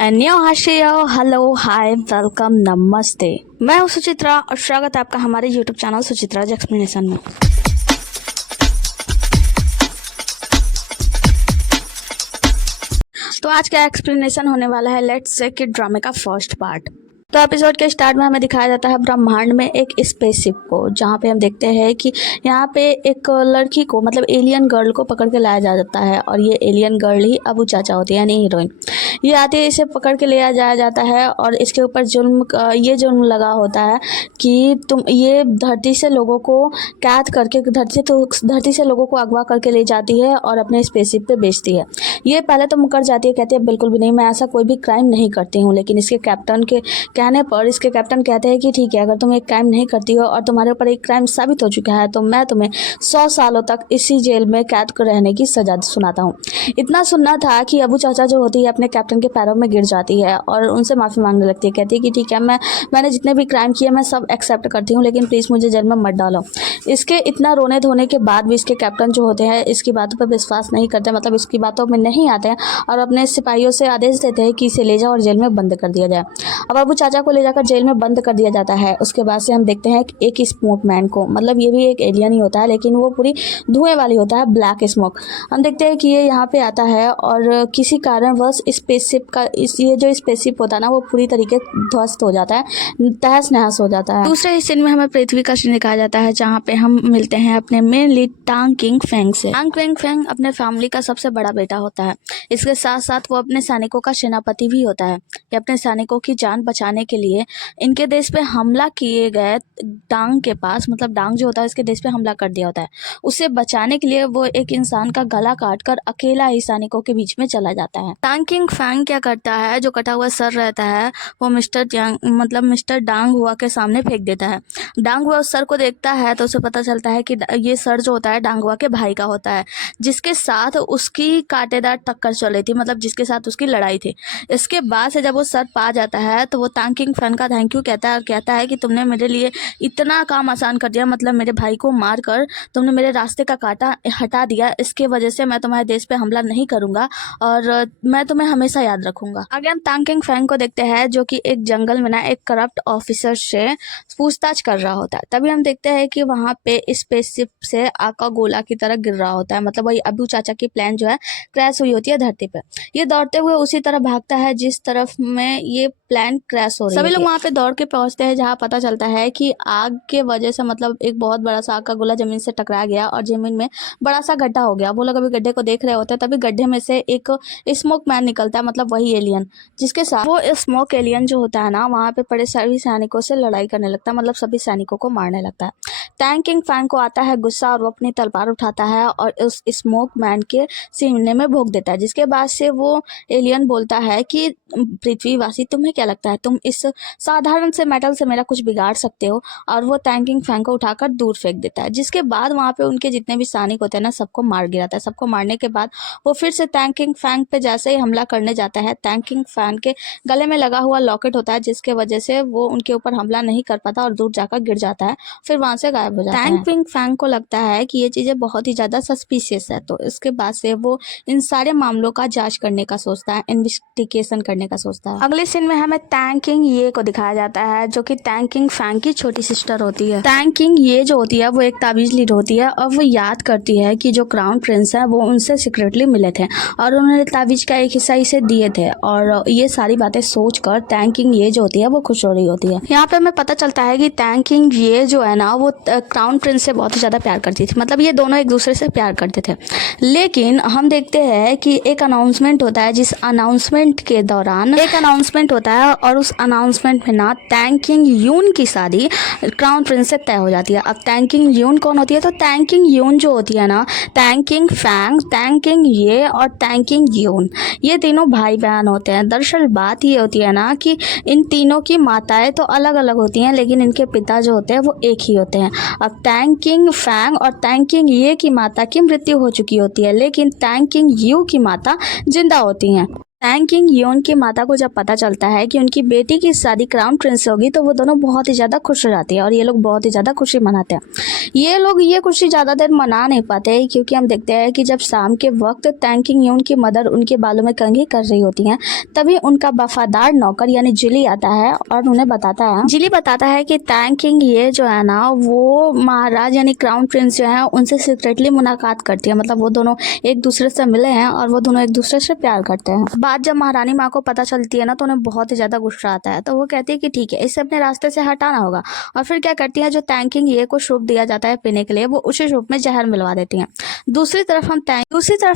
अन्योहाशियो, hello, हाय, welcome, नमस्ते। मैं हूँ सुचित्रा और स्वागत है आपका हमारे यूट्यूब चैनल सुचित्राज एक्सप्लेनेशन में। तो आज का एक्सप्लेनेशन होने वाला है लेट्स से किड ड्रामे का फर्स्ट पार्ट। तो एपिसोड के स्टार्ट में हमें दिखाया जाता है ब्रह्मांड में एक स्पेसशिप को, जहाँ पे हम देखते हैं कि यहाँ पे एक लड़की को मतलब एलियन गर्ल को पकड़ के लाया जाता है और ये एलियन गर्ल ही अबू चाचा होती है यानी हीरोइन। ये आती है, इसे पकड़ के ले जाया जाता है और इसके ऊपर ये जुल्म लगा होता है कि तुम ये धरती से लोगों को कैद करके धरती से लोगों को अगवा करके ले जाती है और अपने स्पेसशिप पे बेचती है। ये पहले तो मुकर जाती है, कहती है बिल्कुल भी नहीं, मैं ऐसा कोई भी क्राइम नहीं करती हूँ। लेकिन इसके कैप्टन के कहने पर इसके कैप्टन कहते हैं कि ठीक है, अगर तुम एक क्राइम नहीं करती हो और तुम्हारे ऊपर एक क्राइम साबित हो चुका है तो मैं तुम्हें 100 सालों तक इसी जेल में कैद कर रहने की सजा सुनाता हूँ। इतना सुनना था कि अबू चाचा जो होती है अपने कैप्टन के पैरों में गिर जाती है और उनसे माफ़ी मांगने लगती है। कहती है कि ठीक है, मैंने जितने भी क्राइम किए मैं सब एक्सेप्ट करती हूँ, लेकिन प्लीज़ मुझे जेल में मत डालो। इसके इतना रोने धोने के बाद भी इसके कैप्टन जो होते हैं इसकी बातों पर विश्वास नहीं करते, मतलब इसकी बातों में नहीं आते हैं और अपने सिपाहियों से आदेश देते हैं कि इसे ले जाओ और जेल में बंद कर दिया जाए। अब अबू चाचा को ले जाकर जेल में बंद कर दिया जाता है। उसके बाद से हम देखते हैं एक स्मोकमैन को, मतलब ये भी एक एलियन ही होता है लेकिन वो पूरी धुएं वाली होता है, ब्लैक स्मोक। हम देखते हैं कि ये यहाँ पे आता है और किसी कारणवश स्पेसशिप का ये जो स्पेसशिप होता है ना वो पूरी तरीके ध्वस्त हो जाता है, तहस नहस हो जाता है। दूसरे हिस्से में हमें पृथ्वी का सीन दिखाया जाता है जहाँ पे हम मिलते हैं अपने मेन लीड टांग किंग फेंग से। टांग किंग फेंग अपने फैमिली का सबसे बड़ा बेटा होता है। इसके साथ साथ वो अपने सैनिकों का सेनापति भी होता है। ये अपने सैनिकों की जान बचाने के लिए इनके देश पे हमला किए गए डांग के पास, मतलब डांग जो होता है इसके देश पे हमला कर दिया होता है, उसे बचाने के लिए वो एक इंसान का गला काट कर अकेला ही सैनिकों के बीच में चला जाता है। टांग किंग फैंग क्या करता है, जो कटा हुआ सर रहता है वो मिस्टर डांग हुआ के सामने फेंक देता है। डांग हुआ उस सर को देखता है तो उसे पता चलता है कि ये सर जो होता है डांग हुआ के भाई का होता है, जिसके साथ उसकी कांटेदार टक्कर चल रही थी, मतलब जिसके साथ उसकी लड़ाई थी। इसके बाद से जब वो सर पा जाता है तो वो टांग किंग फैंग का थैंक यू कहता है और कहता है कि तुमने मेरे लिए इतना काम आसान कर दिया, मतलब मेरे भाई को मार कर तुमने मेरे रास्ते का कांटा हटा दिया। इसके वजह से मैं तुम्हारे देश पे हमला नहीं करूंगा और मैं तुम्हें हमेशा याद रखूंगा। आगे हम टांग किंग फैंग को देखते हैं जो कि एक जंगल में ना एक करप्ट ऑफिसर से पूछताछ कर रहा होता है। तभी हम देखते हैं कि वहाँ पे स्पेसशिप से आका गोला की तरह गिर रहा होता है, मतलब वही अबू चाचा की प्लेन जो है क्रैश हुई होती है धरती पे। ये दौड़ते हुए उसी तरह भागता है जिस तरफ में ये प्लेन क्रैश हो रही है। सभी लोग वहाँ पे दौड़ के पहुंचते हैं जहाँ पता चलता है कि आग के वजह से मतलब एक बहुत बड़ा सा आग का गोला जमीन से टकरा गया और जमीन में बड़ा सा गड्ढा हो गया। वो लोग अभी गड्ढे को देख रहे होते हैं, तभी गड्ढे में से एक स्मोक मैन निकलता है, मतलब वही एलियन, जिसके साथ वो स्मोक एलियन जो होता है ना वहाँ पे पड़े सभी सैनिकों से लड़ाई करने लगता है, मतलब सभी सैनिकों को मारने लगता है। टांग किंग फैंग को आता है गुस्सा और वो अपनी तलवार उठाता है और उस स्मोक मैन के सीने में भोंक देता है, जिसके बाद से वो एलियन बोलता है कि पृथ्वीवासी तुम्हें क्या लगता है तुम इस साधारण से मेटल से मेरा कुछ बिगाड़ सकते हो, और वो टांग किंग फैंग को उठाकर दूर फेंक देता है। जिसके बाद वहाँ पे उनके जितने भी सैनिक होते हैं ना सबको मार गिराता है। सबको मारने के बाद वो फिर से टांग किंग फैंग पे जैसे ही हमला करने जाता है, टांग किंग फैंग के गले में लगा हुआ लॉकेट होता है जिसके वजह से वो उनके ऊपर हमला नहीं कर पाता और दूर जाकर गिर जाता है, फिर वहां से गायब हो जाता है। टांग किंग फैंग को लगता है कि ये चीजें बहुत ही ज्यादा सस्पिशियस है, तो इसके बाद से वो इन सारे मामलों का जांच करने का सोचता है, इन्वेस्टिगेशन करने का सोचता है। अगले सीन में हमें टांग किंग ये को दिखाया जाता है जो कि टांग किंग फैंग की छोटी सिस्टर होती है। टांग किंग ये जो होती है वो एक ताबीज लीड होती है और वो याद करती है कि जो क्राउन प्रिंस है वो उनसे सीक्रेटली मिले थे और उन्होंने ताबीज का एक हिस्सा इसे दिए थे, और ये सारी बातें सोचकर टांग किंग ये जो होती है वो खुश हो रही होती है। यहाँ पे हमें पता चलता है कि टांग किंग ये जो है ना वो क्राउन प्रिंस से बहुत ज्यादा प्यार करती थी, मतलब ये दोनों एक दूसरे से प्यार करते थे। लेकिन हम देखते हैं कि एक अनाउंसमेंट होता है, जिस अनाउंसमेंट के दौरान एक अनाउंसमेंट होता है और उस अनाउंसमेंट में ना टांग किंग यून की शादी क्राउन प्रिंस से तय हो जाती है। अब टांग किंग यून कौन होती है, तो टांग किंग यून जो होती है ना, टांग किंग फैंग, टांग किंग ये और टांग किंग यून, ये तीनों भाई बहन होते हैं। दरअसल बात ये होती है ना कि इन तीनों की माताएं तो अलग अलग होती हैं लेकिन इनके पिता जो होते हैं वो एक ही होते हैं। अब टांग किंग फैंग और टांग किंग ये की माता की मृत्यु हो चुकी होती है, लेकिन टांग किंग यू की माता जिंदा होती हैं। टैंग किंग योन की माता को जब पता चलता है कि उनकी बेटी की शादी क्राउन प्रिंस से होगी तो वो दोनों बहुत ही ज़्यादा खुश हो जाती है और ये लोग बहुत ही ज़्यादा खुशी मनाते हैं। ये लोग ये खुशी ज़्यादा देर मना नहीं पाते क्योंकि हम देखते हैं कि जब शाम के वक्त टैंग किंग योन की मदर उनके बालों में कंघी कर रही होती हैं, तभी उनका वफादार नौकर यानी जिली आता है और उन्हें बताता है कि टैंग किंग ये जो है ना वो महाराज यानी क्राउन प्रिंस जो है उनसे सीक्रेटली मुलाकात करती है। मतलब वो दोनों एक दूसरे से मिले हैं और वो दोनों एक दूसरे से प्यार करते हैं। बात जब महारानी माँ को पता चलती है ना तो उन्हें बहुत ही ज़्यादा गुस्सा आता है, तो वो कहती है कि ठीक है, इसे अपने रास्ते से हटाना होगा। और फिर क्या करती है, जो टैंग किंग ये को सूप दिया जाता है पीने के लिए, वो उसी सूप में जहर मिलवा देती हैं। दूसरी तरफ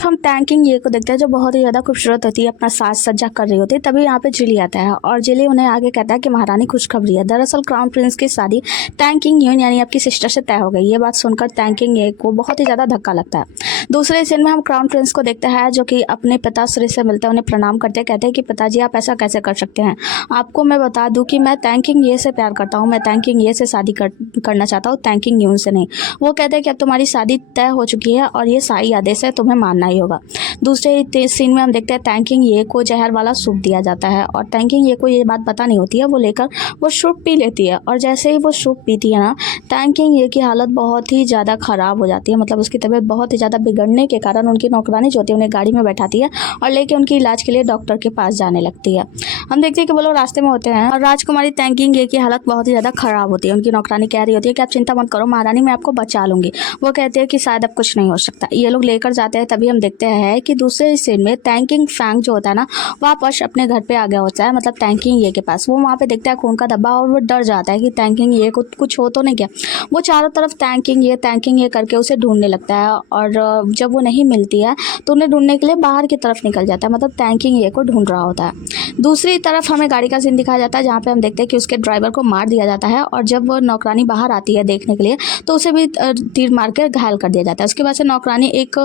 हम टैंग किंग ये को देखते हैं जो बहुत ही ज़्यादा खूबसूरत होती है, अपना साज सज्जा कर रही होती है। तभी यहाँ पे जिली आता है और जिली उन्हें आगे कहता है कि महारानी खुशखबरी है, दरअसल क्राउन प्रिंस की शादी टैंग किंग यून यानी आपकी सिस्टर से तय हो गई। ये बात सुनकर टैंग किंग ये को बहुत ही ज़्यादा धक्का लगता है। दूसरे सीन में हम क्राउन प्रिंस को देखते हैं जो कि अपने पिताश्री से मिलते हैं, उन्हें प्रणाम करते हैं, कहते हैं कि पिताजी आप ऐसा कैसे कर सकते हैं। आपको मैं बता दूं कि मैं टैंग किंग ये से प्यार करता हूँ, मैं टैंग किंग ये से शादी करना चाहता हूँ, टैंग किंग यून से नहीं। वो कहते हैं कि अब तुम्हारी शादी तय हो चुकी है और ये शाही आदेश है, तुम्हें मानना ही होगा। दूसरे सीन में हम देखते हैं टैंग किंग ये को जहर वाला सूप दिया जाता है और टैंग किंग ये को ये बात पता नहीं होती है। वो लेकर वो सूप पी लेती है और जैसे ही वो सूप पीती है ना, टैंग किंग ये की हालत बहुत ही ज़्यादा ख़राब हो जाती है। मतलब उसकी तबीयत बहुत ही ज़्यादा बिगड़ने के कारण उनकी नौकरानी जो होती है उन्हें गाड़ी में बैठाती है और लेके उनकी इलाज के लिए डॉक्टर के पास जाने लगती है। हम देखते हैं कि वो लोग रास्ते में होते हैं और राजकुमारी टैंग किंग ये की हालत बहुत ही ज़्यादा ख़राब होती है। उनकी नौकरानी कह रही होती है कि आप चिंता मत करो महारानी, मैं आपको बचा लूँगी। वो कहते हैं कि शायद अब कुछ नहीं हो सकता। ये लोग लेकर जाते हैं। तभी हम देखते हैं कि दूसरे सीन में टैंग किंग फैंग जो होता है ना, वापस अपने घर पे आ गया होता है, मतलब टैंग किंग ये के पास। वो वहाँ पे देखता है खून का धब्बा और वो डर जाता है कि टैंग किंग ये को कुछ हो तो नहीं क्या। वो चारों तरफ टैंग किंग ये करके उसे ढूंढने लगता है और जब वो नहीं मिलती है तो उन्हें ढूंढने के लिए बाहर की तरफ निकल जाता है, मतलब टैंग किंग ये को ढूंढ रहा होता है। दूसरी तरफ हमें गाड़ी का सीन दिखाया जाता है जहाँ पे हम देखते हैं कि उसके ड्राइवर को मार दिया जाता है और जब वो नौकरानी बाहर आती है देखने के लिए तो उसे भी तीर मार के घायल कर दिया जाता है। उसके बाद से नौकरानी एक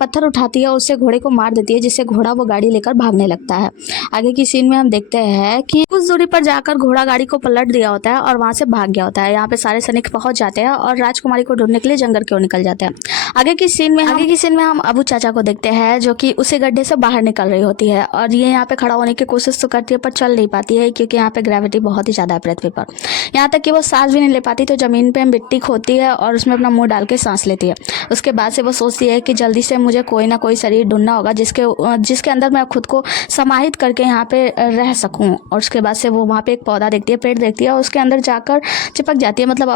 पत्थर उठाती है और उससे घोड़े को मार देती है, जिससे घोड़ा वो गाड़ी लेकर भागने लगता है। आगे की सीन में हम देखते हैं कि कुछ दूरी पर जाकर घोड़ा गाड़ी को पलट दिया होता है और वहाँ से भाग गया होता है। यहाँ पे सारे सैनिक पहुंच जाते हैं और राजकुमारी को ढूंढने के लिए जंगल की ओर निकल जाते हैं। आगे की सीन में हम अबू चाचा को देखते हैं जो कि उसी गड्ढे से बाहर निकल रही होती है और ये यहाँ पे खड़ा होने की कोशिश तो करती है पर चल नहीं पाती है क्योंकि यहाँ पे ग्रेविटी बहुत ही ज़्यादा है पृथ्वी पर। यहाँ तक कि वो सांस भी नहीं ले पाती, तो ज़मीन पे मिट्टी खोदती है और उसमें अपना मुंह डाल के सांस लेती है। उसके बाद से वो सोचती है कि जल्दी से मुझे कोई ना कोई शरीर ढूंढना होगा जिसके अंदर मैं खुद को समाहित करके यहाँ पे रह सकूँ। और उसके बाद से वो वहाँ पे एक पौधा देखती है, पेड़ देखती है और उसके अंदर जाकर चिपक जाती है, मतलब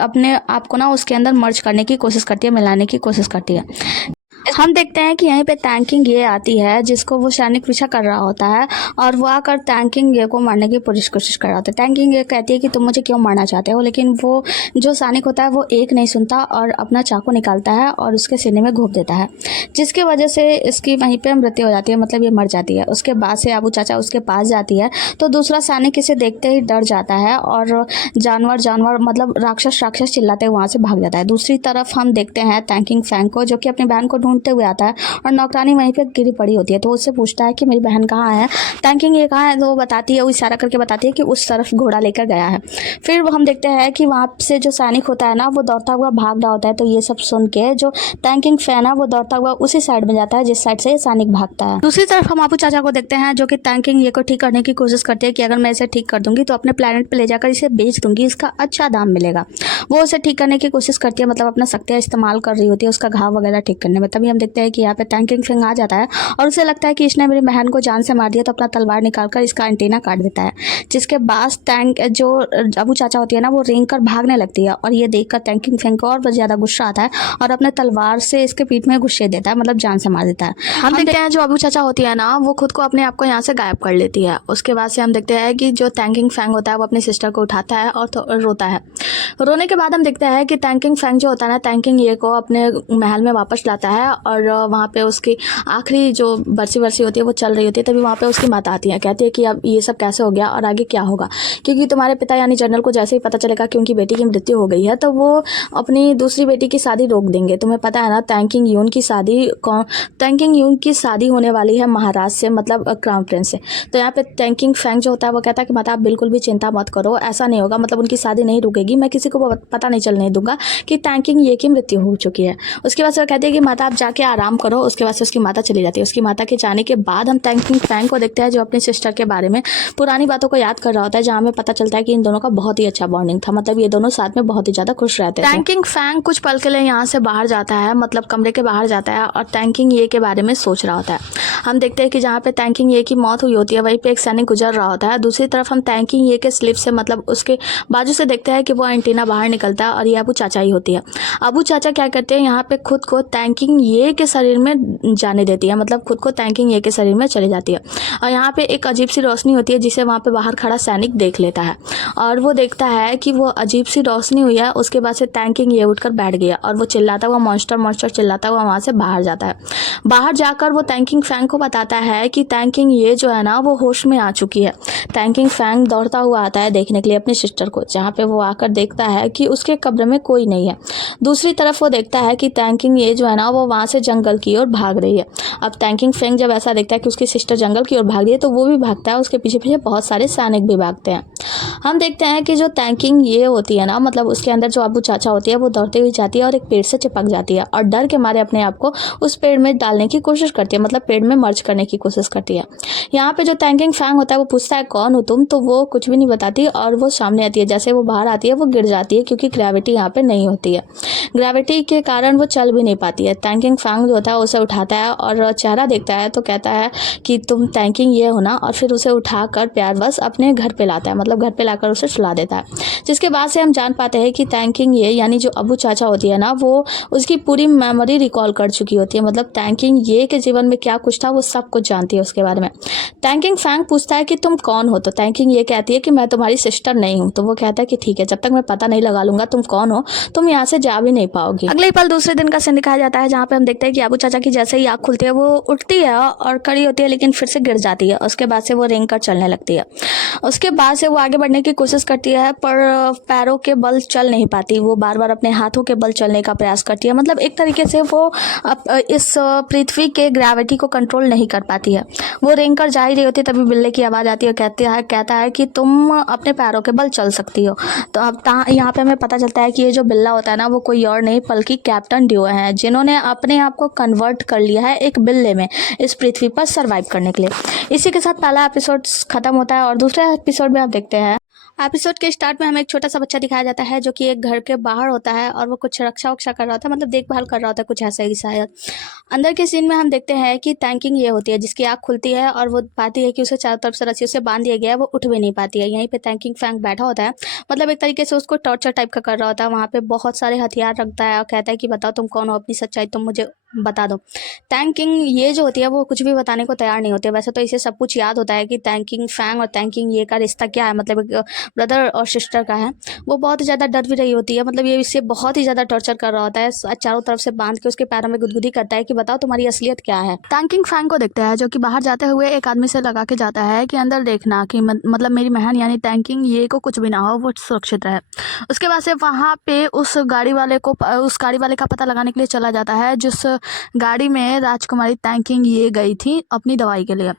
अपने आप को ना उसके अंदर मर्ज करने की कोशिश करती है, मिलाने की कोशिश करती है। हम देखते हैं कि यहीं पे टैंग किंग ये आती है जिसको वो सैनिक पीछा कर रहा होता है और वो आकर टैंग किंग ये को मारने की पूरी कोशिश कर रहा होता है। टैंग किंग ये कहती है कि तुम मुझे क्यों मारना चाहते हो, लेकिन वो जो सैनिक होता है वो एक नहीं सुनता और अपना चाकू निकालता है और उसके सीने में घोंप देता है, जिसकी वजह से इसकी वहीं पर मृत्यु हो जाती है, मतलब ये मर जाती है। उसके बाद से अबू चाचा उसके पास जाती है तो दूसरा सैनिक इसे देखते ही डर जाता है और जानवर मतलब राक्षस चिल्लाते हुए वहाँ से भाग जाता है। दूसरी तरफ हम देखते हैं टैंग किंग फैंग को जो कि अपनी बहन को ढूंढते हुए आता है और नौकरानी वहीं पे गिरी पड़ी होती है, तो उससे पूछता है कि मेरी बहन कहाँ है। टैंग किंग ये कहाँ है, तो वो बताती है, वो इशारा करके बताती है कि उस तरफ घोड़ा लेकर गया है। फिर वो हम देखते हैं कि वहाँ से जो सैनिक होता है ना वो दौड़ता हुआ भाग रहा होता है, तो ये सब सुन के जो टैंग किंग फैन है वो दौड़ता हुआ उसी साइड में जाता है जिस साइड से सैनिक भागता है। दूसरी तरफ हम अबू चाचा को देखते हैं जो कि टैंग किंग ये को ठीक करने की कोशिश करती है कि अगर मैं इसे ठीक कर दूंगी तो अपने प्लेनेट पे ले जाकर इसे बेच दूंगी, इसका अच्छा दाम मिलेगा। वो उसे ठीक करने की कोशिश करती है, मतलब अपना शक्तियाँ इस्तेमाल कर रही होती है उसका घाव वगैरह ठीक करने में। तभी हम देखते हैं कि यहाँ पे टैंग किंग फैंग आ जाता है और उसे लगता है कि इसने मेरी बहन को जान से मार दिया, तो अपना तलवार निकालकर इसका एंटीना काट देता है, जिसके बाद टैंग जो अबू चाचा होती है ना वो रेंग कर भागने लगती है और ये देखकर टैंग किंग फैंग को और ज़्यादा गुस्सा आता है और अपने तलवार से इसके पीठ में घुसे देता है, मतलब जान से मार देता है। हम देखते हैं जो अबू चाचा होती है ना वो खुद को अपने आप को यहाँ से गायब कर लेती है। उसके बाद से हम देखते हैं कि जो टैंग किंग फैंग होता है वो अपनी सिस्टर को उठाता है और तो रोता है। रोने के बाद हम देखते हैं कि टैंग किंग फैंग जो होता है ना, टैंग किंग ये को अपने महल में वापस लाता है और वहाँ पे उसकी आखिरी जो बरसी होती है वो चल रही होती है। तभी वहाँ पे उसकी माता आती है, कहती है कि अब ये सब कैसे हो गया और आगे क्या होगा, क्योंकि तुम्हारे पिता यानी जनरल को जैसे ही पता चलेगा कि उनकी बेटी की मृत्यु हो गई है तो वो अपनी दूसरी बेटी की शादी रोक देंगे। तुम्हें पता है ना टैंग किंग यून की शादी होने वाली है महाराज से, मतलब क्राउन प्रिंस से। तो यहाँ पे टैंग किंग फैंग जो होता है वो कहता है कि माता आप बिल्कुल भी चिंता मत करो, ऐसा नहीं होगा, मतलब उनकी शादी नहीं रुकेगी, मैं किसी को पता नहीं चलने दूंगा कि टैंकिंग ये की मृत्यु हो चुकी है। उसके बाद से वो कहती है कि माता आप जाके आराम करो। उसके बाद से उसकी माता चली जाती है। उसकी माता के जाने के बाद हम टैंकिंग फैंग को देखते हैं जो अपनी सिस्टर के बारे में पुरानी बातों को याद कर रहा होता है, जहाँ हमें पता चलता है कि इन दोनों का बहुत ही अच्छा बॉन्डिंग था, मतलब ये दोनों साथ में बहुत ही ज़्यादा खुश रहते थे। टैंकिंग फैंग कुछ पल के लिए यहाँ से बाहर जाता है, मतलब कमरे के बाहर जाता है और टैंकिंग ये के बारे में सोच रहा होता है। हम देखते हैं कि जहाँ पे टैंकिंग ये की मौत हुई होती है वहीं पे एक सैनिक गुजर रहा होता है। दूसरी तरफ हम टैंकिंग ये के स्लिप से, मतलब उसके बाजू से देखते हैं कि वो एंटीना बाहर निकलता है और ये अबू चाचा ही होती है। अबू चाचा क्या करते हैं, यहाँ पे खुद को टैंकिंग ये के शरीर में जाने देती है, मतलब खुद को टैंकिंग ये के शरीर में चली जाती है। और यहाँ पे एक अजीब सी रोशनी होती है जिसे वहाँ पे बाहर खड़ा सैनिक देख लेता है और वो देखता है कि वो अजीब सी रोशनी हुई है। उसके बाद से टैंकिंग ये उठकर बैठ गया और वो चिल्लाता हुआ मॉन्स्टर चिल्लाता हुआ वहाँ से बाहर जाता है। बाहर जाकर वो टैंकिंग फैंग को बताता है कि टैंकिंग ये जो है ना वो होश में आ चुकी है। टैंकिंग फैंग दौड़ता हुआ आता है देखने के लिए अपनी सिस्टर को, जहाँ पे वो आकर देखता है कि उसके कब्र में कोई नहीं है। दूसरी तरफ वो देखता है कि टैंकिंग ये जो है ना वो वहाँ से जंगल की ओर भाग रही है। अब टैंकिंग फैंग जब ऐसा देखता है कि उसकी सिस्टर जंगल की ओर भाग रही है तो वो भी भागता है, उसके पीछे पीछे बहुत सारे सैनिक भी भागते हैं। हम देखते हैं कि जो टैंकिंग ये होती है ना, मतलब उसके अंदर जो अबू चाचा होती है वो दौड़ती हुई जाती है और एक पेड़ से चिपक जाती है और डर के मारे अपने आप को उस पेड़ में डालने की कोशिश करती है, मतलब पेड़ में मर्ज करने की कोशिश करती है। यहाँ पे जो टैंकिंग फैंग होता है वो पूछता है कौन हो तुम, तो वो कुछ भी नहीं बताती और वो सामने आती है। जैसे वो बाहर आती है वो गिर जाती है क्योंकि ग्रेविटी यहाँ पे नहीं होती है। ग्रेविटी के कारण वो चल भी नहीं पाती है। टैंकिंग फैंग जो होता है उसे उठाता है और चेहरा देखता है तो कहता है कि तुम टैंकिंग ये हो ना, और फिर उसे उठाकर प्यारवश अपने घर पे लाता है, मतलब घर पे लाकर उसे सुला देता है। जिसके बाद से हम जान पाते हैं कि टैंकिंग ये यानी जो अबू चाचा होती है ना वो उसकी पूरी मेमोरी रिकॉल कर चुकी होती है, मतलब टैंकिंग ये के जीवन में क्या कुछ था वो सब कुछ जानती है उसके बारे में। टैंकिंग फैंग पूछता है कि तुम कौन हो, तो टैंकिंग ये कहती है कि मैं तुम्हारी सिस्टर नहीं हूँ। तो वो कहता है कि ठीक है, जब तक मैं पता नहीं लगा लूंगा तुम कौन हो तुम यहाँ से जा भी नहीं पाओगी। अगले पल दूसरे दिन का सीन दिखाया जाता है जहाँ पे हम देखते हैं कि अबू चाचा की जैसे ही आँख खुलती है वो उठती है और खड़ी होती है, लेकिन फिर से गिर जाती है। उसके बाद से वो रेंग कर चलने लगती है। उसके बाद से वो आगे बढ़ने की कोशिश करती है पर पैरों के बल चल नहीं पाती। वो बार बार अपने हाथों के बल चलने का प्रयास करती है, मतलब एक तरीके से वो इस पृथ्वी के ग्रेविटी को कंट्रोल नहीं कर पाती है। वो रेंग कर जा ही रही होती है तभी बिल्ले की आवाज़ आती है, कहता है कि तुम अपने पैरों के बल चल सकती हो। तो अब यहाँ पे हमें पता चलता है कि ये जो बिल्ला होता है ना वो कोई और नहीं बल्कि कैप्टन ड्यूओ हैं, जिन्होंने अपने आप को कन्वर्ट कर लिया है एक बिल्ले में इस पृथ्वी पर सर्वाइव करने के लिए। इसी के साथ पहला एपिसोड खत्म होता है और दूसरे एपिसोड में आप देखते हैं एपिसोड के स्टार्ट में हमें एक छोटा सा बच्चा दिखाया जाता है जो कि एक घर के बाहर होता है और वो कुछ रक्षा वक्षा कर रहा होता है, मतलब देखभाल कर रहा होता है, कुछ ऐसा ही शायद। अंदर के सीन में हम देखते हैं कि टैंकिंग ये होती है जिसकी आँख खुलती है और वो पाती है कि उसे चारों तरफ से रस्सियों से बांध दिया गया है, वो उठ भी नहीं पाती है। यहीं पे टैंकिंग फैंग बैठा होता है, मतलब एक तरीके से उसको टॉर्चर टाइप का कर रहा होता है। वहाँ पे बहुत सारे हथियार रखता है और कहता है कि बताओ तुम कौन हो, अपनी सच्चाई तुम मुझे बता दो। टैंकिंग ये जो होती है वो कुछ भी बताने को तैयार नहीं होती है। वैसे तो इसे सब कुछ याद होता है कि टैंकिंग फैंग और टैंकिंग ये का रिश्ता क्या है, मतलब एक ब्रदर और सिस्टर का है। वो बहुत ही ज़्यादा डर भी रही होती है, मतलब ये इससे बहुत ही ज़्यादा टॉर्चर कर रहा होता है, चारों तरफ से बांध के उसके पैरों में गुदगुदी करता है कि बताओ तुम्हारी असलियत क्या है। टैंकिंग फैंग को देखता है जो कि बाहर जाते हुए एक आदमी से लगा के जाता है कि अंदर देखना कि मतलब मेरी बहन यानी टैंकिंग ये को कुछ भी ना हो, वो सुरक्षित रहे। उसके बाद से वहाँ पे उस गाड़ी वाले का पता लगाने के लिए चला जाता है जिस गाड़ी में राजकुमारी टैंकिंग ये गई थी अपनी दवाई के लिए।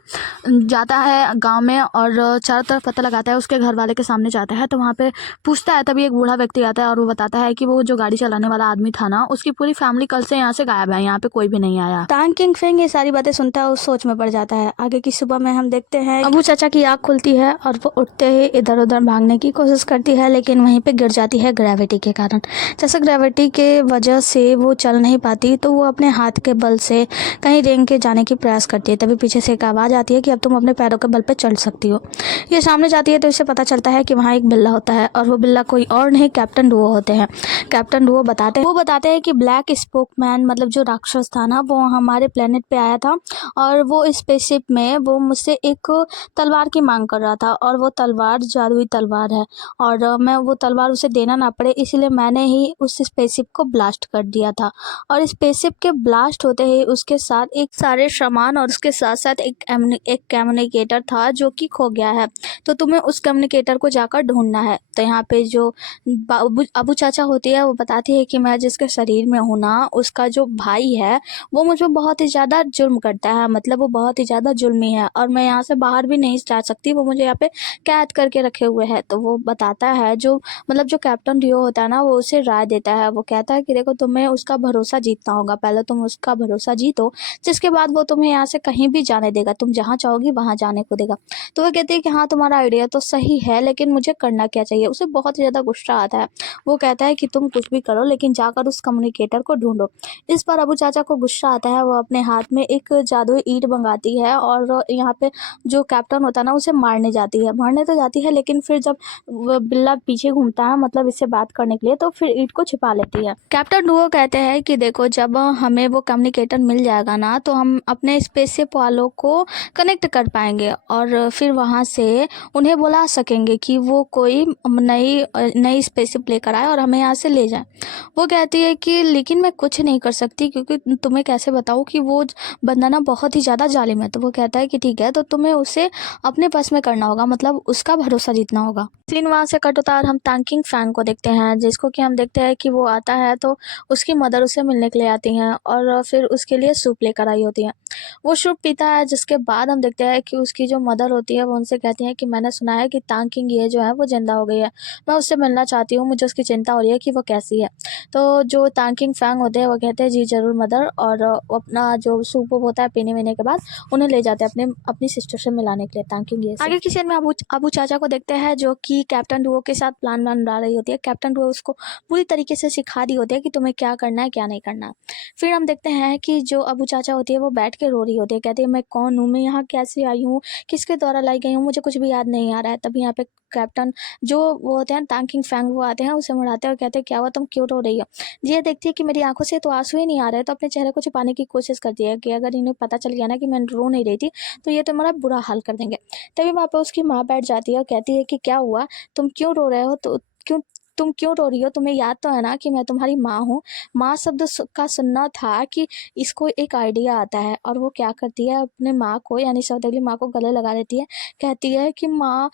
जाता है गांव में और चारों तरफ पता लगाता है, उसके घर वाले के सामने जाता है तो वहाँ पे पूछता है, तभी एक बूढ़ा व्यक्ति आता है और वो बताता है कि वो जो गाड़ी चलाने वाला आदमी था ना उसकी पूरी फैमिली कल से यहाँ से गायब है, यहाँ पे कोई भी नहीं आया। टैंकिंग फैंग ये सारी बातें सुनता है, उस सोच में पड़ जाता है। आगे की सुबह में हम देखते हैं अबू चाचा की आँख खुलती है और वो उठते ही इधर उधर भागने की कोशिश करती है, लेकिन वहीं पे गिर जाती है ग्रेविटी के कारण। जैसे ग्रेविटी के वजह से वो चल नहीं पाती तो वो अपने हाथ के बल से कहीं रेंग के जाने की प्रयास करती है। तभी पीछे से एक आवाज़ आती है कि अब तुम अपने पैरों के बल पे चल सकती हो। ये सामने जाती है तो इसे पता चलता है कि वहाँ एक बिल्ला होता है और वो बिल्ला कोई और नहीं कैप्टन डुओ होते हैं। कैप्टन डुओ बताते हैं कि ब्लैक स्पोकमैन मतलब जो राक्षस था ना वो हमारे प्लेनेट पे आया था और वो स्पेसशिप में वो मुझसे एक तलवार की मांग कर रहा था और वो तलवार जादुई तलवार है और मैं वो तलवार उसे देना ना पड़े इसलिए मैंने ही उस स्पेसशिप को ब्लास्ट कर दिया था और स्पेसशिप के ब्लास्ट होते ही उसके साथ एक सारे सामान और उसके साथ साथ एक कम्युनिकेटर था जो कि खो गया है। तो तुम्हें उस कम्युनिकेटर को जाकर ढूंढना है। तो यहाँ पे जो अबू चाचा होती है वो बताती है कि मैं जिसके शरीर में हूँ ना, उसका जो भाई है वो मुझ पर बहुत ही ज़्यादा जुर्म करता है, मतलब वो बहुत ही ज़्यादा जुल्मी है और मैं यहाँ से बाहर भी नहीं जा सकती, वो मुझे यहाँ पे कैद करके रखे हुए है। तो वो बताता है जो मतलब जो कैप्टन रियो होता है ना, वो उसे राय देता है। वो कहता है कि देखो तुम्हें उसका भरोसा जीतना होगा, पहले तुम उसका भरोसा जीतो, जिसके बाद वो तुम्हें यहाँ से कहीं भी जाने देगा, तुम जहाँ चाहोगी वहाँ जाने को देगा। तो वो कहती है कि हाँ तुम्हारा आइडिया तो सही है, लेकिन मुझे करना क्या चाहिए। उसे बहुत ज़्यादा गुस्सा आता है। वो कहता है कि तुम कुछ भी करो लेकिन जाकर उस कम्युनिकेटर को ढूंढो। इस पर अबू चाचा को गुस्सा आता है। वो अपने हाथ में एक जादुई ईंट मंगाती है और यहाँ पे जो कैप्टन होता है ना उसे मारने जाती है। मारने तो जाती है लेकिन फिर जब वो बिल्ला पीछे घूमता है, मतलब इससे बात करने के लिए, तो फिर ईंट को छिपा लेती है। कैप्टन डुओ कहते हैं कि देखो जब हमें वो कम्युनिकेटर मिल जाएगा ना, तो हम अपने स्पेसशिप वालों को कनेक्ट कर पाएंगे और फिर वहाँ से उन्हें बुला सकेंगे कि वो कोई नई स्पेसशिप लेकर आए और हमें यहाँ से ले जाए। वो कहती है कि लेकिन मैं कुछ नहीं कर सकती, क्योंकि तुम्हें कैसे बताऊँ कि वो बंदा ना बहुत ही ज़्यादा जालिम है। तो वो कहता है कि ठीक है, तो तुम्हें उसे अपने पास में करना होगा, मतलब उसका भरोसा जीतना होगा। सीन वहाँ से कट होता है और हम तांकिंग फैंग को देखते हैं, जिसको कि हम देखते हैं कि वो आता है तो उसकी मदर उसे मिलने के लिए आती हैं और फिर उसके लिए सूप लेकर आई होती हैं। वो सूप पीता है, जिसके बाद हम देखते हैं कि उसकी जो मदर होती है वो उनसे कहती है कि मैंने सुना है कि तांकिंग ये जो है वो जिंदा हो गई है, मैं उससे मिलना चाहती हूँ, मुझे उसकी चिंता हो रही है कि वो कैसी है। तो जो तांकिंग फैंग होते हैं वो कहते हैं जी जरूर मदर, और वो अपना जो सूप होता है पीने वीने के बाद उन्हें ले जाते हैं अपनी सिस्टर से मिलाने के लिए तांकिंग ये से। आगे की सीन में अबू चाचा को देखते हैं जो कि कैप्टन डुओ के साथ प्लान बना रही होती है। कैप्टन डुओ उसको पूरी तरीके से सिखा दी होती है कि तुम्हें क्या करना है क्या नहीं करना है। फिर हम देखते हैं कि जो अबू चाचा होती है वो बैठ के रो रही होती है, कहती है मैं कौन हूँ, मैं यहाँ कैसे आई हूँ, किसके द्वारा लाई गई हूँ, मुझे कुछ भी याद नहीं आ रहा है। तभी यहाँ पे कैप्टन जो वो होते हैं तांकिंग फैंग वो आते हैं, उसे मुड़ाते हैं और कहते हैं क्या हुआ, तुम क्यों रो रही हो। ये देखती है कि मेरी आंखों से तो आंसू ही नहीं आ रहे, तो अपने चेहरे को छुपाने की कोशिश करती है कि अगर इन्हें पता चल गया ना कि मैं रो नहीं रही थी तो ये तुम्हारा बुरा हाल कर देंगे। तभी वहाँ पे उसकी माँ बैठ जाती है और कहती है कि क्या हुआ, तुम क्यों रो रहे हो, तो तुम क्यों रो रही हो, तुम्हें याद तो है ना कि मैं तुम्हारी माँ हूँ। माँ शब्द का सुनना था कि इसको एक आइडिया आता है और वो क्या करती है, अपने माँ को यानी सौतेली माँ को गले लगा लेती है। कहती है कि माँ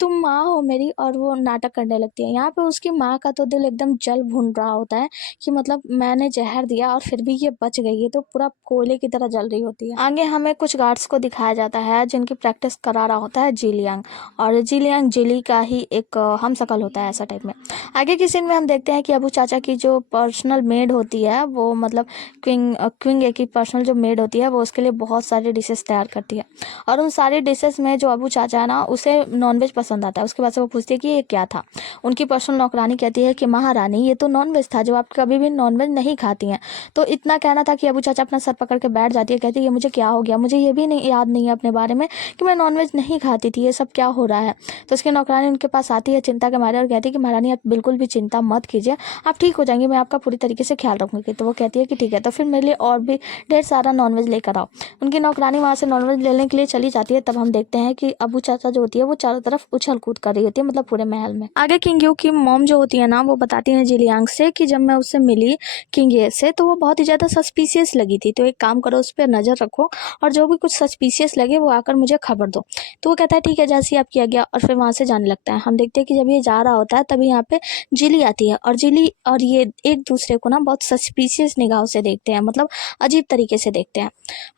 तुम माँ हो मेरी, और वो नाटक करने लगती है। यहाँ पे उसकी माँ का तो दिल एकदम जल भुन रहा होता है कि मतलब मैंने जहर दिया और फिर भी ये बच गई है, तो पूरा कोयले की तरह जल रही होती है। आगे हमें कुछ गार्ड्स को दिखाया जाता है जिनकी प्रैक्टिस करा रहा होता है जिलियांग, और जिलियांग जिली का ही एक हम शकल होता है ऐसा टाइप में। आगे की सीन में हम देखते हैं कि अबू चाचा की जो पर्सनल मेड होती है वो मतलब क्विंग की पर्सनल जो मेड होती है वो उसके लिए बहुत सारी डिशेस तैयार करती है, और उन सारी डिशेस में जो अबू चाचा है ना उसे नॉनवेज पसंद आता है। उसके बाद से वो पूछती है कि ये क्या था। उनकी पर्सनल नौकरानी कहती है कि महारानी ये तो नॉनवेज था, जो आप कभी भी नॉनवेज नहीं खाती हैं। तो इतना कहना था कि अबू चाचा अपना सर पकड़ के बैठ जाती है, कहती है ये मुझे क्या हो गया, मुझे ये भी नहीं याद नहीं है अपने बारे में कि मैं नॉनवेज नहीं खाती थी, ये सब क्या हो रहा है। तो उसकी नौकरानी उनके पास आती है चिंता के मारे और कहती है कि महारानी आप बिल्कुल भी चिंता मत कीजिए, आप ठीक हो जाएंगे, मैं आपका पूरी तरीके से ख्याल रखूंगी। तो वो कहती है कि ठीक है, तो फिर मेरे लिए और भी ढेर सारा नॉनवेज लेकर आओ। उनकी नौकरानी वहाँ से नॉनवेज लेने के लिए चली जाती है। तब हम देखते हैं कि अबू चाचा जो होती है वो चारों तरफ उछल कूद कर रही होती है, मतलब पूरे महल में। आगे किंग यू की मॉम जो होती है ना वो बताती है जिलियांग से कि जब मैं उससे मिली किंग ये से तो वो बहुत ही ज़्यादा सस्पिशियस लगी थी, तो एक काम करो उस पर नज़र रखो और जो भी कुछ सस्पिशियस लगे वो आकर मुझे खबर दो। तो वो कहता है ठीक है जैसे ही आप किया गया, और फिर वहाँ से जाने लगता है। हम देखते हैं कि जब ये जा रहा होता है तभी यहाँ पे जिली आती है, और जिली और ये एक दूसरे को ना बहुत सस्पिशियस निगाहों से देखते हैं, मतलब अजीब तरीके से देखते हैं।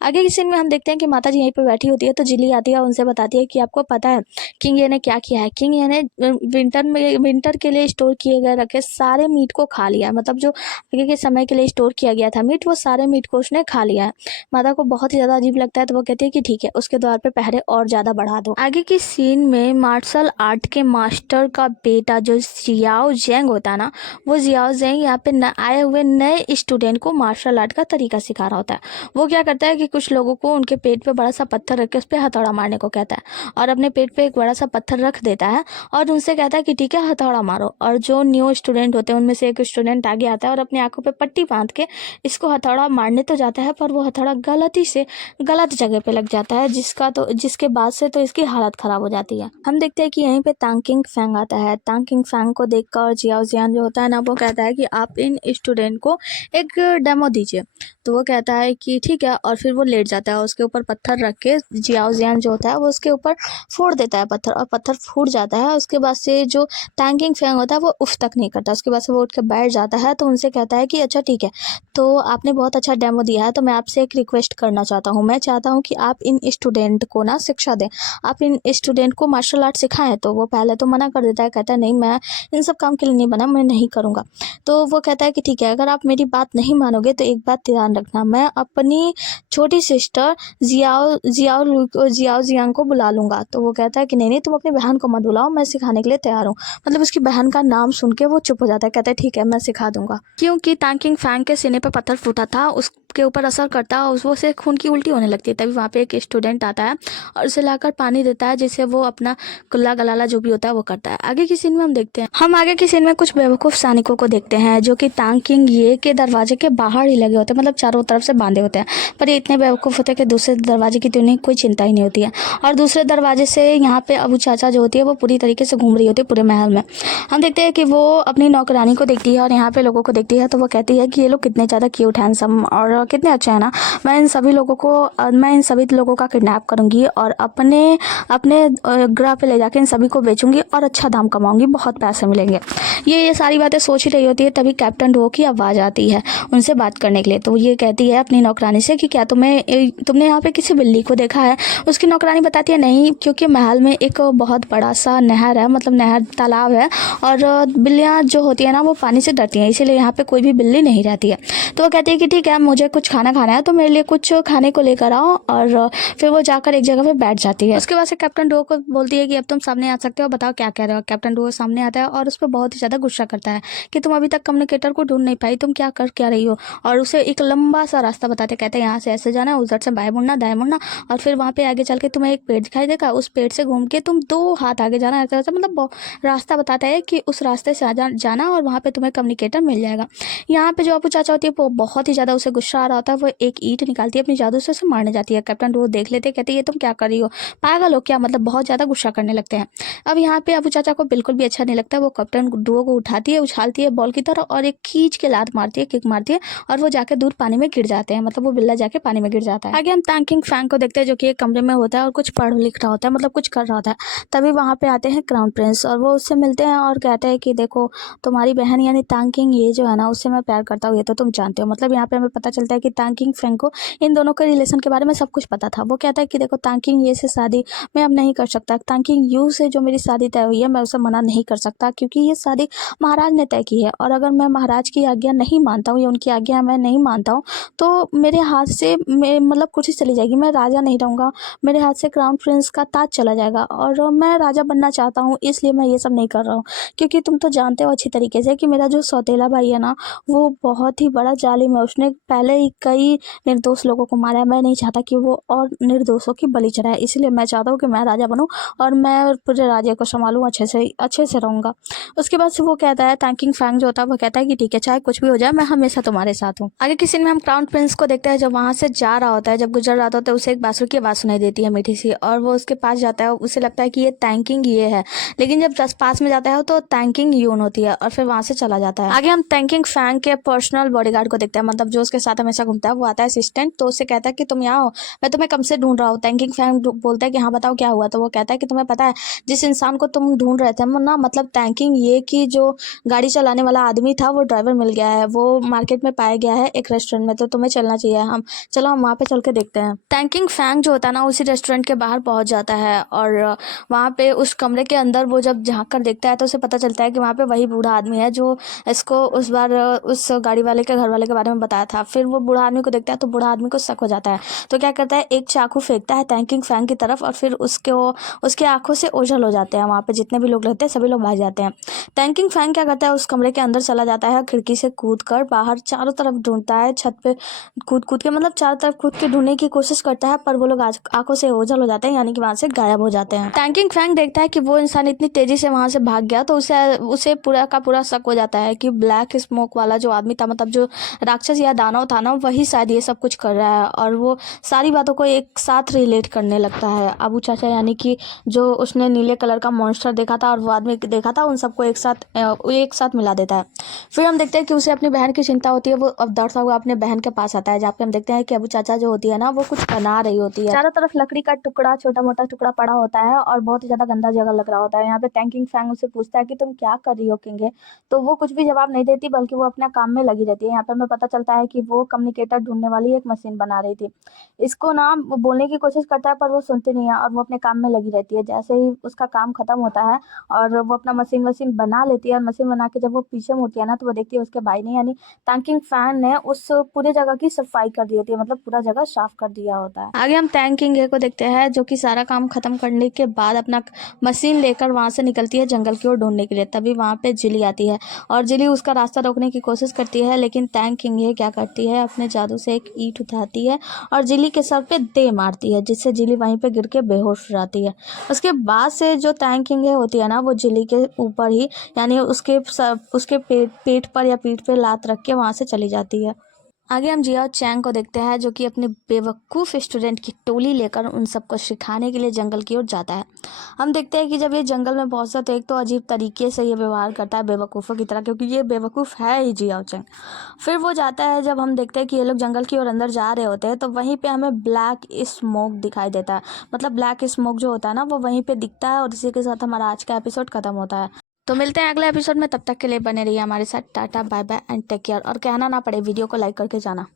आगे की सीन में हम देखते हैं कि माता जी यहीं पे बैठी होती है, तो जिली आती है और उनसे बताती है कि आपको पता है किंग ये ने क्या किया है। किंग ये ने विंटर के लिए स्टोर किए गए रखे सारे मीट को खा लिया है, मतलब जो आगे के समय के लिए स्टोर किया गया था मीट, वो सारे मीट को उसने खा लिया है। माता को बहुत ही ज़्यादा अजीब लगता है, तो वो कहती है कि ठीक है उसके द्वार पे पहरे और ज़्यादा बढ़ा दो। आगे की सीन में मार्शल आर्ट के मास्टर का बेटा जो जियाओ जेंग होता है ना, वो जियाओ जेंग यहाँ पे आए हुए नए स्टूडेंट को मार्शल आर्ट का तरीका सिखा रहा होता है। वो क्या करता है कि कुछ लोगों को उनके पेट पे बड़ा सा पत्थर रख के उस पर हथौड़ा मारने को कहता है, और अपने पेट पे एक बड़ा सा पत्थर रख देता है और उनसे कहता है कि ठीक है हथौड़ा मारो। और जो न्यू स्टूडेंट होते हैं उनमें से एक स्टूडेंट आगे आता है और अपनी आंखों पे पट्टी बांध के इसको हथौड़ा मारने तो जाता है, पर वो हथौड़ा गलती से गलत जगह पे लग जाता है, जिसके बाद से तो इसकी हालत खराब हो जाती है। हम देखते हैं कि यहीं पे तांग किंग फैंग आता है। तांग किंग फैंग को देखकर जियाओ जियान जो होता है ना, वो कहता है कि आप इन स्टूडेंट को एक डेमो दीजिए। तो वो कहता है कि ठीक है, और फिर वो लेट जाता है, उसके ऊपर पत्थर रख के जियाओ जियान जो होता है वो उसके ऊपर फोड़ देता है पत्थर, और पत्थर फूट जाता है। उसके बाद से जो तांग किंग फैंग होता है वो उफ तक नहीं करता। उसके बाद से वो उठ के बैठ जाता है। तो उनसे कहता है कि अच्छा ठीक है, तो आपने बहुत अच्छा डेमो दिया है, तो मैं आपसे एक रिक्वेस्ट करना चाहता हूँ। मैं चाहता हूँ कि आप इन स्टूडेंट को ना शिक्षा दें, आप इन स्टूडेंट को मार्शल आर्ट सिखाएं। तो वो पहले तो मना कर देता है, कहता है नहीं, मैं इन सब काम के लिए नहीं बना, मैं नहीं करूँगा। तो वो कहता है कि ठीक है, अगर आप मेरी बात नहीं मानोगे तो एक बात ध्यान रखना, मैं अपनी छोटी सिस्टर जियाओ जियांग को बुला लूँगा। तो वो कहता है कि नहीं नहीं, तुम अपनी बहन को मत बुलाओ, मैं सिखाने के लिए तैयार हूँ। मतलब उसकी बहन का नाम सुन के वो चुप हो जाता है, कहता है ठीक है मैं सिखा दूंगा। क्योंकि तांग किंग फैंग के सीने पर पत्थर फूटा था, उसके ऊपर असर करता है, वो से खून की उल्टी होने लगती है। तभी वहाँ पे एक स्टूडेंट आता है और उसे लाकर पानी देता है, जिससे वो अपना कुल्ला गलाला जो भी होता है वो करता है। आगे की सीन में हम आगे की सीन में कुछ बेवकूफ़ सैनिकों को देखते हैं जो कि तांग किंग ये के दरवाजे के बाहर ही लगे होते हैं, मतलब चारों तरफ से बांधे होते हैं। पर ये इतने बेवकूफ़ होते हैं कि दूसरे दरवाजे की तो उन्हें कोई चिंता ही नहीं होती है। और दूसरे दरवाजे से यहाँ पे अबू चाचा जो होती है वो पूरी तरीके से घूम रही होती है पूरे महल में। हम देखते हैं कि वो अपनी नौकरानी को देखती है और यहाँ पे लोगों को देखती है। तो वो कहती है कि ये लोग कितने ज़्यादा क्यूट हैंडसम और कितने अच्छे हैं ना, मैं इन सभी लोगों का किडनैप करूँगी और अपने ग्रह पे ले जाके इन सभी को बेचूंगी और अच्छा दाम कमाऊंगी, बहुत पैसे मिलेंगे। ये सारी बातें सोच ही रही होती है, तभी कैप्टन डो की आवाज़ आती है उनसे बात करने के लिए। तो ये कहती है अपनी नौकरानी से कि क्या तुमने यहाँ पे किसी बिल्ली को देखा है। उसकी नौकरानी बताती है नहीं, क्योंकि महल में एक बहुत बड़ा सा नहर है, मतलब नहर तालाब है, और बिल्लियाँ जो होती है ना वो पानी से डरती हैं, इसीलिए यहाँ पे कोई भी बिल्ली नहीं रहती है। तो वो कहती है कि ठीक है, मुझे कुछ खाना खाना है, तो मेरे लिए कुछ खाने को लेकर आओ। और फिर वो जाकर एक जगह पे बैठ जाती है। उसके बाद से कैप्टन डो को बोलती है कि अब तुम सामने आ सकते हो, बताओ क्या कह रहे हो। कैप्टन डो सामने आता है और उस पर बहुत ही ज़्यादा गुस्सा करता है कि तुम अभी तक कम्युनिकेटर को ढूंढ नहीं पाई, तुम क्या कर क्या रही हो। और उसे एक लंबा सा रास्ता बताते, कहते हैं यहाँ से ऐसे जाना, उधर से बाएं मुड़ना, दाएं मुड़ना, और फिर वहाँ पे आगे चल के तुम्हें एक पेड़ दिखाई देगा, उस पेड़ से घूम के तुम 2 हाथ आगे जाना। ऐसा ऐसा मतलब रास्ता बताता है कि उस रास्ते से जाना और वहाँ पे तुम्हें कम्युनिकेटर मिल जाएगा। यहाँ पे जो अबू चाचा होती है वो बहुत ही ज़्यादा उसे गुस्सा आ रहा होता है, वो एक ईंट निकालती है अपनी जादू से उसे मारने जाती है। कैप्टन डो देख लेते, कहते ये तुम क्या कर रही हो, पागल हो क्या, मतलब बहुत ज़्यादा गुस्सा करने लगते हैं। अब यहाँ पे अबू चाचा को बिल्कुल भी अच्छा नहीं लगता, वो कैप्टन डुओ को उठाती है, उछालती है बॉल की तरह और एक खींच के लात मारती है, किक मारती है, और वो जाके दूर पानी में गिर जाते हैं, मतलब वो बिल्ला जाके पानी में गिर जाता है। आगे हम तांग किंग फैंग को देखते हैं जो कि एक कमरे में होता है और कुछ पढ़ लिख रहा होता है, मतलब कुछ कर रहा होता है। तभी वहाँ पे आते हैं क्राउन प्रिंस और वो उससे मिलते हैं और कहते हैं कि देखो तुम्हारी बहन यानी तांग किंग ये जो है ना उससे मैं प्यार करता हूँ, ये तो तुम जानते हो। मतलब यहाँ पे हमें पता चलता है कि तांग किंग फैंग को इन दोनों के रिलेशन के बारे में सब कुछ पता था। वो कहता है कि देखो तांग किंग ये से शादी मैं अब नहीं कर सकता, तांग किंग यू से जो मेरी शादी तय हुई है मैं उसे मना नहीं कर सकता, क्योंकि ये शादी महाराज ने तय की है, और अगर मैं महाराज की आज्ञा नहीं मानता हूँ या उनकी आज्ञा मैं नहीं मानता हूँ तो मेरे हाथ से मतलब कुर्सी चली जाएगी, मैं राजा नहीं रहूँगा, मेरे हाथ से क्राउन प्रिंस का ताज चला जाएगा, और मैं राजा बनना चाहता हूँ, इसलिए मैं ये सब नहीं कर रहा हूँ। क्योंकि तुम तो जानते हो अच्छी तरीके से कि मेरा जो सौतेला भाई है ना वो बहुत ही बड़ा जालिम है, उसने पहले ही कई निर्दोष लोगों को मारा है। मैं नहीं चाहता कि वो और निर्दोषों की बलि चढ़ाए, इसलिए मैं चाहता हूँ कि मैं राजा बनूँ और मैं पूरे राज्य को संभालूँ, अच्छे से रहूँगा। उसके बाद से वो कहता है, तांग किंग फैंग जो होता है वो कहता है कि ठीक है, चाहे कुछ भी हो जाए मैं हमेशा तुम्हारे साथ हूँ। आगे की सीन में हम क्राउन प्रिंस को देखते हैं जब वहाँ से जा रहा होता है, जब गुजर रहा होता है उसे एक बांसुरी की आवाज़ सुनाई देती है मीठी सी, और वो उसके पास जाता है, उसे लगता है कि ये तांग किंग ये है, लेकिन जब पास में जाता है तो तांग किंग यून होती है और फिर वहाँ से चला जाता है। आगे हम तांग किंग फैंग के पर्सनल बॉडीगार्ड को देखते हैं, मतलब जो उसके साथ हमेशा घूमता है, वो आता है असिस्टेंट, तो उससे कहता है कि तुम यहाँ हो, मैं तुम्हें कब से ढूंढ रहा हूँ। तांग किंग फैंग बोलता है कि हाँ बताओ क्या हुआ। तो वो कहता है कि तुम्हें पता है जिस इंसान को तुम ढूंढ रहे थे ना, मतलब तांग किंग ये की जो गाड़ी चलाने वाला आदमी था वो ड्राइवर मिल गया है, वो मार्केट में पाया गया है एक रेस्टोरेंट में, तो तुम्हें चलना चाहिए, हम वहाँ पे चल के देखते हैं। तांग किंग फैंग जो होता है ना उसी रेस्टोरेंट के बाहर पहुंच जाता है और वहाँ पे उस कमरे के अंदर वो जब झांक कर देखता है तो उसे पता चलता है कि वहाँ पे वही बूढ़ा आदमी है जो इसको उस बार उस गाड़ी वाले के घर वाले के बारे में बताया था। फिर वो बूढ़ा आदमी को देखता है तो बूढ़ा आदमी को शक हो जाता है, तो क्या करता है एक चाकू फेंकता है तांग किंग फैंग की तरफ और फिर उसके आंखों से ओझल हो जाते हैं, वहाँ पे जितने भी लोग रहते हैं सभी लोग भाग जाते हैं। तांग किंग फैंग क्या करता है उस कमरे के अंदर चला जाता है, खिड़की से कूद कर बाहर चारों तरफ ढूंढता है, छत पे कूद के मतलब चारों तरफ कूद के ढूंढने की कोशिश करता है, पर वो लोग आंखों से ओझल हो जाते हैं, यानी कि वहाँ से गायब हो जाते हैं। तांग टैंकिंग फैंग देखता है कि वो इंसान इतनी तेजी से वहां से भाग गया, तो उसे उसे पूरा का पूरा शक हो जाता है कि ब्लैक स्मोक वाला जो आदमी था, मतलब जो राक्षस या दानव था ना, वही शायद ये सब कुछ कर रहा है। और वो सारी बातों को एक साथ रिलेट करने लगता है। अबू चाचा यानी कि जो उसने नीले कलर का मॉन्स्टर देखा था और वो आदमी देखा था, उन सबको एक साथ मिला देता है। फिर हम देखते हैं कि उसे अपनी बहन की चिंता होती है। वो अब दौड़ता हुआ अपने बहन के पास आता है, जहाँ पे हम देखते हैं कि अबू चाचा जो होती है ना, वो कुछ बना रही होती है। चारों तरफ लकड़ी का टुकड़ा, छोटा मोटा टुकड़ा पड़ा होता है और बहुत ही ज्यादा गंदा जगह लग रहा होता है। यहाँ पे टैंकिंग फैंग उससे पूछता है कि तुम क्या कर रही हो किंगे, तो वो कुछ भी जवाब नहीं देती, बल्कि वो अपने काम में लगी रहती है। यहाँ पे हमें पता चलता है कि वो कम्युनिकेटर ढूंढने वाली एक मशीन बना रही थी। इसको ना वो बोलने की कोशिश करता है, पर वो सुनती नहीं है और वो अपने काम में लगी रहती है। जैसे ही उसका काम खत्म होता है और वो अपना मशीन वशीन बना लेती है, और मशीन बना के जब वो पीछे मुड़ती है ना, तो वो देखती है उसके भाई ने यानी टैंकिंग फैन ने उस पूरे जगह की सफाई कर दी होती है, मतलब पूरा जगह साफ कर दिया होता है। आगे हम टैंकिंग को देखते हैं, जो कि सारा काम खत्म करने के बाद अपना मशीन लेकर वहां से निकलती है जंगल की ओर ढूंढने के लिए। तभी वहां पे जिली आती है और जिली उसका रास्ता रोकने की कोशिश करती है, लेकिन टैंकिंग क्या करती है, अपने जादू से एक ईंट उठाती है और जिली के सर पे दे मारती है, जिससे जिली वहीं पे गिर के बेहोश हो जाती है। उसके बाद से जो टैंकिंग होती है ना, वो जिली के ऊपर ही यानी उसके पेट पर या पीठ पे लात रख के वहां से चली जाती है। आगे हम जिया चैंग को देखते हैं, जो कि अपने बेवकूफ़ स्टूडेंट की टोली लेकर उन सबको सिखाने के लिए जंगल की ओर जाता है। हम देखते हैं कि जब ये जंगल में पहुंचता है तो एक तो अजीब तरीके से ये व्यवहार करता है बेवकूफ़ों की तरह, क्योंकि ये बेवकूफ़ है ही जिया चैंग। फिर वो जाता है, जब हम देखते हैं कि ये लोग जंगल की ओर अंदर जा रहे होते हैं, तो वहीं पर हमें ब्लैक स्मोक दिखाई देता है। मतलब ब्लैक स्मोक जो होता है ना, वो वहीं पर दिखता है और इसी के साथ हमारा आज का एपिसोड खत्म होता है। तो मिलते हैं अगले एपिसोड में, तब तक के लिए बने रहिए हमारे साथ। Tata bye bye and take care. और कहना ना पड़े, वीडियो को लाइक करके जाना।